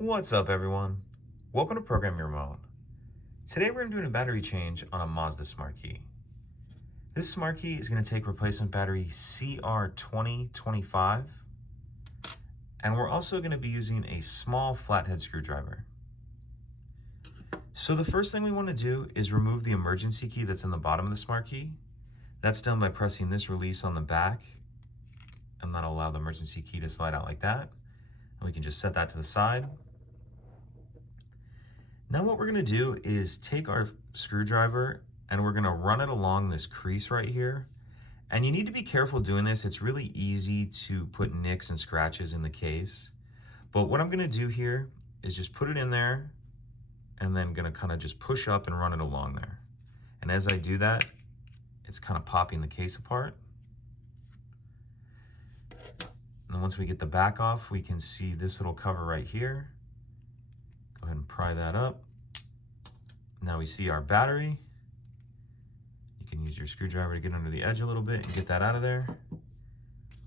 What's up, everyone? Welcome to Program Your Remote. Today we're doing a battery change on a Mazda Smart Key. This Smart Key is going to take replacement battery CR2025, and we're also going to be using a small flathead screwdriver. So the first thing we want to do is remove the emergency key that's in the bottom of the Smart Key. That's done by pressing this release on the back, and that'll allow the emergency key to slide out like that. And we can just set that to the side. Now what we're gonna do is take our screwdriver and we're gonna run it along this crease right here. And you need to be careful doing this. It's really easy to put nicks and scratches in the case. But what I'm gonna do here is just put it in there and then gonna kind of just push up and run it along there. And as I do that, it's kind of popping the case apart. And then once we get the back off, we can see this little cover right here. Go ahead and pry that up. Now we see our battery. You can use your screwdriver to get under the edge a little bit and get that out of there.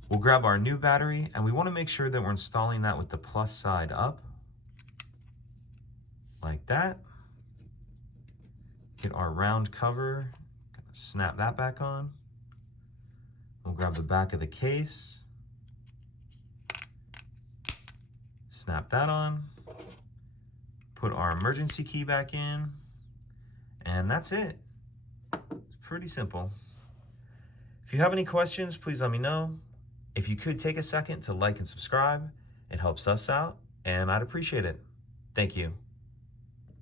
We'll grab our new battery, and we want to make sure that we're installing that with the plus side up, like that. Get our round cover, snap that back on. We'll grab the back of the case, snap that on. Put our emergency key back in, and that's it. It's pretty simple. If you have any questions, please let me know. If you could take a second to like and subscribe, it helps us out, and I'd appreciate it. Thank you.